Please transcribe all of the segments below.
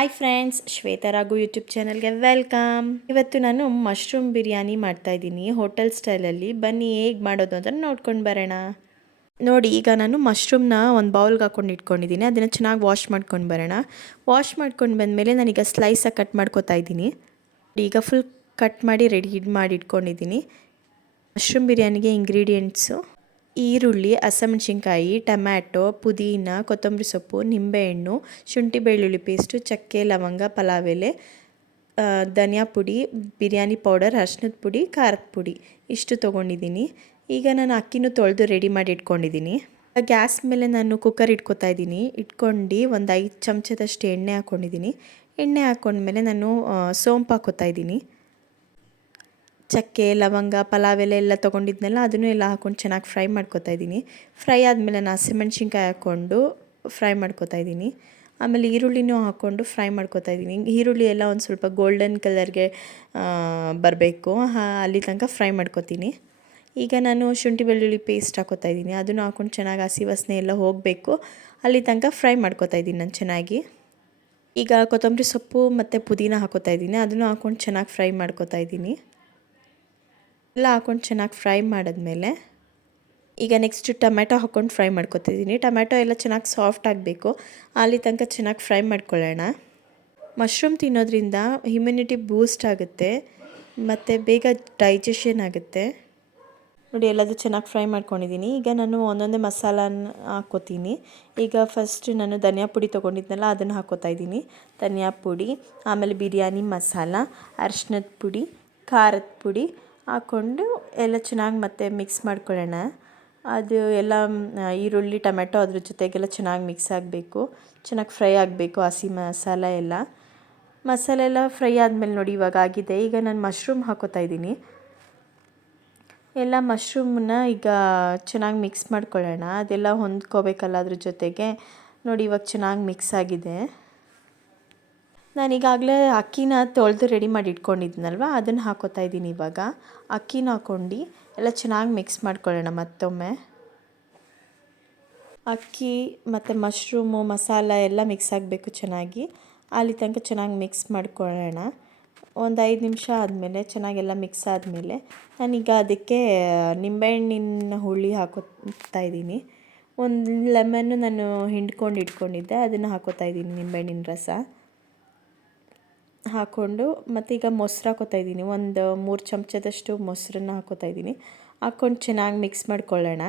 Hi friends Shweta Raghu YouTube ಚಾನಲ್ಗೆ welcome ಇವತ್ತು ನಾನು ಮಶ್ರೂಮ್ ಬಿರಿಯಾನಿ ಮಾಡ್ತಾ ಇದ್ದೀನಿ. ಹೋಟೆಲ್ ಸ್ಟೈಲಲ್ಲಿ ಬನ್ನಿ, ಹೇಗೆ ಮಾಡೋದು ಅಂತ ನೋಡ್ಕೊಂಡು ಬರೋಣ. ನೋಡಿ, ಈಗ ನಾನು ಮಶ್ರೂಮ್ನ ಒಂದು ಬೌಲ್ಗೆ ಹಾಕೊಂಡು ಇಟ್ಕೊಂಡಿದ್ದೀನಿ. ಅದನ್ನು ಚೆನ್ನಾಗಿ ವಾಶ್ ಮಾಡ್ಕೊಂಡು ಬರೋಣ. ವಾಶ್ ಮಾಡ್ಕೊಂಡು ಬಂದಮೇಲೆ ನಾನೀಗ ಸ್ಲೈಸಾಗಿ ಕಟ್ ಮಾಡ್ಕೊತಾ ಇದ್ದೀನಿ. ಈಗ ಫುಲ್ ಕಟ್ ಮಾಡಿ ರೆಡಿ ಮಾಡಿ ಇಟ್ಕೊಂಡಿದ್ದೀನಿ. ಮಶ್ರೂಮ್ ಬಿರಿಯಾನಿಗೆ ಇಂಗ್ರೀಡಿಯೆಂಟ್ಸು ಈರುಳ್ಳಿ, ಹಸಿಮೆಣ್ಸಿನ್ಕಾಯಿ, ಟೊಮ್ಯಾಟೊ, ಪುದೀನ, ಕೊತ್ತಂಬರಿ ಸೊಪ್ಪು, ನಿಂಬೆಹಣ್ಣು, ಶುಂಠಿ, ಬೆಳ್ಳುಳ್ಳಿ ಪೇಸ್ಟು, ಚಕ್ಕೆ, ಲವಂಗ ಪಲಾವ್ ಎಲೆ ಧನಿಯಾ ಪುಡಿ, ಬಿರಿಯಾನಿ ಪೌಡರ್ ಅರ್ಶಿನದ ಪುಡಿ, ಖಾರದ ಪುಡಿ. ಇಷ್ಟು ತೊಗೊಂಡಿದ್ದೀನಿ. ಈಗ ನಾನು ಅಕ್ಕಿನೂ ತೊಳೆದು ರೆಡಿ ಮಾಡಿ ಇಟ್ಕೊಂಡಿದ್ದೀನಿ. ಗ್ಯಾಸ್ ಮೇಲೆ ನಾನು ಕುಕ್ಕರ್ ಇಟ್ಕೊತಾ ಇದ್ದೀನಿ. ಇಟ್ಕೊಂಡು ಒಂದು ಐದು ಚಮಚದಷ್ಟು ಎಣ್ಣೆ ಹಾಕ್ಕೊಂಡಿದ್ದೀನಿ ಎಣ್ಣೆ ಹಾಕ್ಕೊಂಡ್ಮೇಲೆ ನಾನು ಸೋಂಪು ಹಾಕೋತಾ ಇದ್ದೀನಿ. ಚಕ್ಕೆ, ಲವಂಗ, ಪಲಾವ್ ಎಲೆ ಎಲ್ಲ ತೊಗೊಂಡಿದ್ನೆಲ್ಲ, ಅದನ್ನು ಎಲ್ಲ ಹಾಕ್ಕೊಂಡು ಚೆನ್ನಾಗಿ ಫ್ರೈ ಮಾಡ್ಕೊತಾ ಇದ್ದೀನಿ. ಫ್ರೈ ಆದಮೇಲೆ ನಾನು ಹಸಿಮೆಣ್ಸಿನ್ಕಾಯಿ ಹಾಕ್ಕೊಂಡು ಫ್ರೈ ಮಾಡ್ಕೊತಾ ಇದ್ದೀನಿ. ಆಮೇಲೆ ಈರುಳ್ಳಿನೂ ಹಾಕ್ಕೊಂಡು ಫ್ರೈ ಮಾಡ್ಕೊತಾ ಇದ್ದೀನಿ. ಈರುಳ್ಳಿ ಎಲ್ಲ ಒಂದು ಸ್ವಲ್ಪ ಗೋಲ್ಡನ್ ಕಲರ್ಗೆ ಬರಬೇಕು. ಅಲ್ಲಿ ತನಕ ಫ್ರೈ ಮಾಡ್ಕೊತೀನಿ. ಈಗ ನಾನು ಶುಂಠಿ ಬೆಳ್ಳುಳ್ಳಿ ಪೇಸ್ಟ್ ಹಾಕೋತಾ ಇದ್ದೀನಿ. ಅದನ್ನು ಹಾಕ್ಕೊಂಡು ಚೆನ್ನಾಗಿ ಹಸಿ ವಾಸನೆ ಎಲ್ಲ ಹೋಗಬೇಕು. ಅಲ್ಲಿ ತನಕ ಫ್ರೈ ಮಾಡ್ಕೊತಾ ಇದ್ದೀನಿ ನಾನು ಚೆನ್ನಾಗಿ. ಈಗ ಕೊತ್ತಂಬರಿ ಸೊಪ್ಪು ಮತ್ತು ಪುದೀನ ಹಾಕೋತಾ ಇದ್ದೀನಿ. ಅದನ್ನು ಹಾಕ್ಕೊಂಡು ಚೆನ್ನಾಗಿ ಫ್ರೈ ಮಾಡ್ಕೊತಾ ಇದ್ದೀನಿ. ಎಲ್ಲ ಹಾಕ್ಕೊಂಡು ಚೆನ್ನಾಗಿ ಫ್ರೈ ಮಾಡಿದ್ಮೇಲೆ ಈಗ ನೆಕ್ಸ್ಟ್ ಟೊಮೆಟೊ ಹಾಕ್ಕೊಂಡು ಫ್ರೈ ಮಾಡ್ಕೊತಿದ್ದೀನಿ ಟೊಮೆಟೊ ಎಲ್ಲ ಚೆನ್ನಾಗಿ ಸಾಫ್ಟ್ ಆಗಬೇಕು. ಅಲ್ಲಿ ತನಕ ಚೆನ್ನಾಗಿ ಫ್ರೈ ಮಾಡ್ಕೊಳ್ಳೋಣ. ಮಶ್ರೂಮ್ ತಿನ್ನೋದ್ರಿಂದ ಇಮ್ಯುನಿಟಿ ಬೂಸ್ಟ್ ಆಗುತ್ತೆ. ಮತ್ತು ಬೇಗ ಡೈಜೆಷನ್ ಆಗುತ್ತೆ. ನೋಡಿ ಎಲ್ಲದು ಚೆನ್ನಾಗಿ ಫ್ರೈ ಮಾಡ್ಕೊಂಡಿದ್ದೀನಿ ಈಗ ನಾನು ಒಂದೊಂದೇ ಮಸಾಲಾನ ಹಾಕ್ಕೋತೀನಿ ಈಗ ಫಸ್ಟ್ ನಾನು ಧನಿಯಾ ಪುಡಿ ತೊಗೊಂಡಿದ್ನಲ್ಲ, ಅದನ್ನು ಹಾಕ್ಕೋತಾ ಇದ್ದೀನಿ. ಧನಿಯಾ ಪುಡಿ, ಆಮೇಲೆ ಬಿರಿಯಾನಿ ಮಸಾಲ, ಅರ್ಶಿನದ ಪುಡಿ, ಖಾರದ ಪುಡಿ ಹಾಕ್ಕೊಂಡು ಎಲ್ಲ ಚೆನ್ನಾಗಿ ಮತ್ತೆ ಮಿಕ್ಸ್ ಮಾಡ್ಕೊಳ್ಳೋಣ. ಅದು ಎಲ್ಲ ಈರುಳ್ಳಿ ಟೊಮೆಟೊ ಅದ್ರ ಜೊತೆಗೆಲ್ಲ ಚೆನ್ನಾಗಿ ಮಿಕ್ಸ್ ಆಗಬೇಕು. ಚೆನ್ನಾಗಿ ಫ್ರೈ ಆಗಬೇಕು ಹಸಿ ಮಸಾಲ ಎಲ್ಲ. ಮಸಾಲೆ ಎಲ್ಲ ಫ್ರೈ ಆದಮೇಲೆ ನೋಡಿ ಇವಾಗ ಆಗಿದೆ. ಈಗ ನಾನು ಮಶ್ರೂಮ್ ಹಾಕೋತಾ ಇದ್ದೀನಿ. ಎಲ್ಲ ಮಶ್ರೂಮನ್ನ ಈಗ ಚೆನ್ನಾಗಿ ಮಿಕ್ಸ್ ಮಾಡ್ಕೊಳ್ಳೋಣ. ಅದೆಲ್ಲ ಹೊಂದ್ಕೋಬೇಕಲ್ಲ ಅದ್ರ ಜೊತೆಗೆ. ನೋಡಿ ಇವಾಗ ಚೆನ್ನಾಗಿ ಮಿಕ್ಸ್ ಆಗಿದೆ. ನಾನೀಗಾಗಲೇ ಅಕ್ಕಿನ ತೊಳೆದು ರೆಡಿ ಮಾಡಿ ಇಟ್ಕೊಂಡಿದ್ದೀನಲ್ವ ಅದನ್ನು ಹಾಕೋತಾ ಇದ್ದೀನಿ ಇವಾಗ. ಅಕ್ಕಿನ ಹಾಕ್ಕೊಂಡು ಎಲ್ಲ ಚೆನ್ನಾಗಿ ಮಿಕ್ಸ್ ಮಾಡ್ಕೊಳ್ಳೋಣ ಮತ್ತೊಮ್ಮೆ. ಅಕ್ಕಿ ಮತ್ತು ಮಶ್ರೂಮು ಮಸಾಲ ಎಲ್ಲ ಮಿಕ್ಸ್ ಆಗಬೇಕು ಚೆನ್ನಾಗಿ. ಅಲ್ಲಿ ತನಕ ಚೆನ್ನಾಗಿ ಮಿಕ್ಸ್ ಮಾಡ್ಕೊಳ್ಳೋಣ. ಒಂದು ಐದು ನಿಮಿಷ ಆದಮೇಲೆ ಚೆನ್ನಾಗೆಲ್ಲ ಮಿಕ್ಸ್ ಆದಮೇಲೆ ನಾನೀಗ ಅದಕ್ಕೆ, ನಿಂಬೆಹಣ್ಣಿನ ಹುಳಿ ಹಾಕೋತಾ ಇದ್ದೀನಿ. ಒಂದು ಲೆಮನ್ನು ನಾನು ಹಿಂಡ್ಕೊಂಡು ಇಟ್ಕೊಂಡಿದ್ದೆ, ಅದನ್ನು ಹಾಕೋತಾ ಇದ್ದೀನಿ ನಿಂಬೆಹಣ್ಣಿನ ರಸ. ಹಾಕ್ಕೊಂಡು ಮತ್ತು ಈಗ ಮೊಸರು ಹಾಕೋತಾ ಇದ್ದೀನಿ. ಒಂದು ಮೂರು ಚಮಚದಷ್ಟು ಮೊಸರನ್ನ ಹಾಕೋತಾ ಇದ್ದೀನಿ. ಹಾಕ್ಕೊಂಡು ಚೆನ್ನಾಗಿ ಮಿಕ್ಸ್ ಮಾಡ್ಕೊಳ್ಳೋಣ.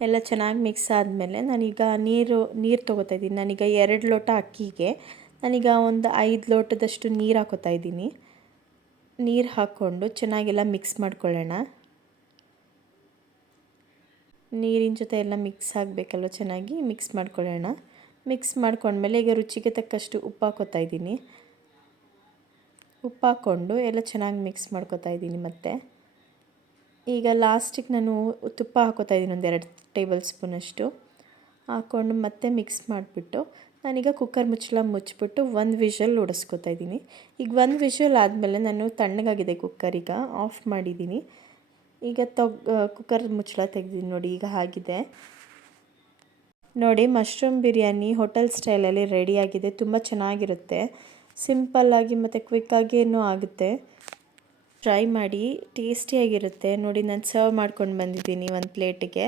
ಎಲ್ಲ ಚೆನ್ನಾಗಿ ಮಿಕ್ಸ್ ಆದಮೇಲೆ ನಾನೀಗ ನೀರು ನೀರು ತೊಗೋತಾ ಇದ್ದೀನಿ. ನಾನೀಗ ಎರಡು ಲೋಟ ಅಕ್ಕಿಗೆ. ನಾನೀಗ ಒಂದು ಐದು ಲೋಟದಷ್ಟು ನೀರು ಹಾಕೋತಾ ಇದ್ದೀನಿ. ನೀರು ಹಾಕ್ಕೊಂಡು ಚೆನ್ನಾಗೆಲ್ಲ ಮಿಕ್ಸ್ ಮಾಡ್ಕೊಳ್ಳೋಣ. ನೀರಿನ ಜೊತೆ ಎಲ್ಲ ಮಿಕ್ಸ್ ಆಗಬೇಕಲ್ವ ಚೆನ್ನಾಗಿ? ಮಿಕ್ಸ್ ಮಾಡ್ಕೊಳ್ಳೋಣ. ಮಿಕ್ಸ್ ಮಾಡ್ಕೊಂಡ್ಮೇಲೆ ಈಗ ರುಚಿಗೆ ತಕ್ಕಷ್ಟು ಉಪ್ಪು ಹಾಕೋತಾ ಇದ್ದೀನಿ. ಉಪ್ಪು ಹಾಕ್ಕೊಂಡು ಎಲ್ಲ ಚೆನ್ನಾಗಿ ಮಿಕ್ಸ್ ಮಾಡ್ಕೋತಾ ಇದ್ದೀನಿ ಮತ್ತೆ. ಈಗ ಲಾಸ್ಟಿಗೆ ನಾನು ತುಪ್ಪ ಹಾಕೋತಾ ಇದ್ದೀನಿ ಒಂದೆರಡು ಟೇಬಲ್ ಸ್ಪೂನಷ್ಟು ಹಾಕ್ಕೊಂಡು ಮತ್ತೆ ಮಿಕ್ಸ್ ಮಾಡಿಬಿಟ್ಟು ನಾನೀಗ ಕುಕ್ಕರ್ ಮುಚ್ಚಳ ಮುಚ್ಚಿಬಿಟ್ಟು ಒಂದು ವಿಷಲ್ ಉಡಿಸ್ಕೊತಾ ಇದ್ದೀನಿ. ಈಗ ಒಂದು ವಿಷಲ್ ಆದಮೇಲೆ ನಾನು ತಣ್ಣಗಾಗಿದೆ ಕುಕ್ಕರ್ ಈಗ ಆಫ್ ಮಾಡಿದ್ದೀನಿ. ಈಗ ತೊಗ್ ಕುಕ್ಕರ್ ಮುಚ್ಚಳ ತೆಗೆದಿದ್ದೀನಿ ನೋಡಿ ಈಗ ಆಗಿದೆ. ನೋಡಿ, ಮಶ್ರೂಮ್ ಬಿರಿಯಾನಿ ಹೋಟೆಲ್ ಸ್ಟೈಲಲ್ಲಿ ರೆಡಿಯಾಗಿದೆ. ತುಂಬ ಚೆನ್ನಾಗಿರುತ್ತೆ. ಸಿಂಪಲ್ಲಾಗಿ ಮತ್ತು ಕ್ವಿಕ್ಕಾಗಿಯೂ ಆಗುತ್ತೆ. ಟ್ರೈ ಮಾಡಿ, ಟೇಸ್ಟಿಯಾಗಿರುತ್ತೆ. ನೋಡಿ, ನಾನು ಸರ್ವ್ ಮಾಡ್ಕೊಂಡು ಬಂದಿದ್ದೀನಿ ಒಂದು ಪ್ಲೇಟಿಗೆ.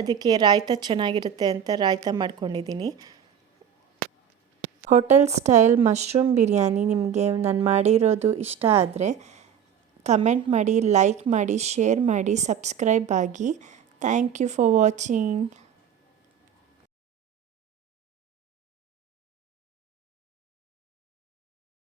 ಅದಕ್ಕೆ ರಾಯ್ತ ಚೆನ್ನಾಗಿರುತ್ತೆ ಅಂತ ರಾಯ್ತ ಮಾಡ್ಕೊಂಡಿದ್ದೀನಿ. ಹೋಟೆಲ್ ಸ್ಟೈಲ್ ಮಶ್ರೂಮ್ ಬಿರಿಯಾನಿ ನಿಮಗೆ ನಾನು ಮಾಡಿರೋದು ಇಷ್ಟ ಆದರೆ ಕಮೆಂಟ್ ಮಾಡಿ, ಲೈಕ್ ಮಾಡಿ, ಶೇರ್ ಮಾಡಿ, ಸಬ್ಸ್ಕ್ರೈಬ್ ಆಗಿ. Thank you for watching.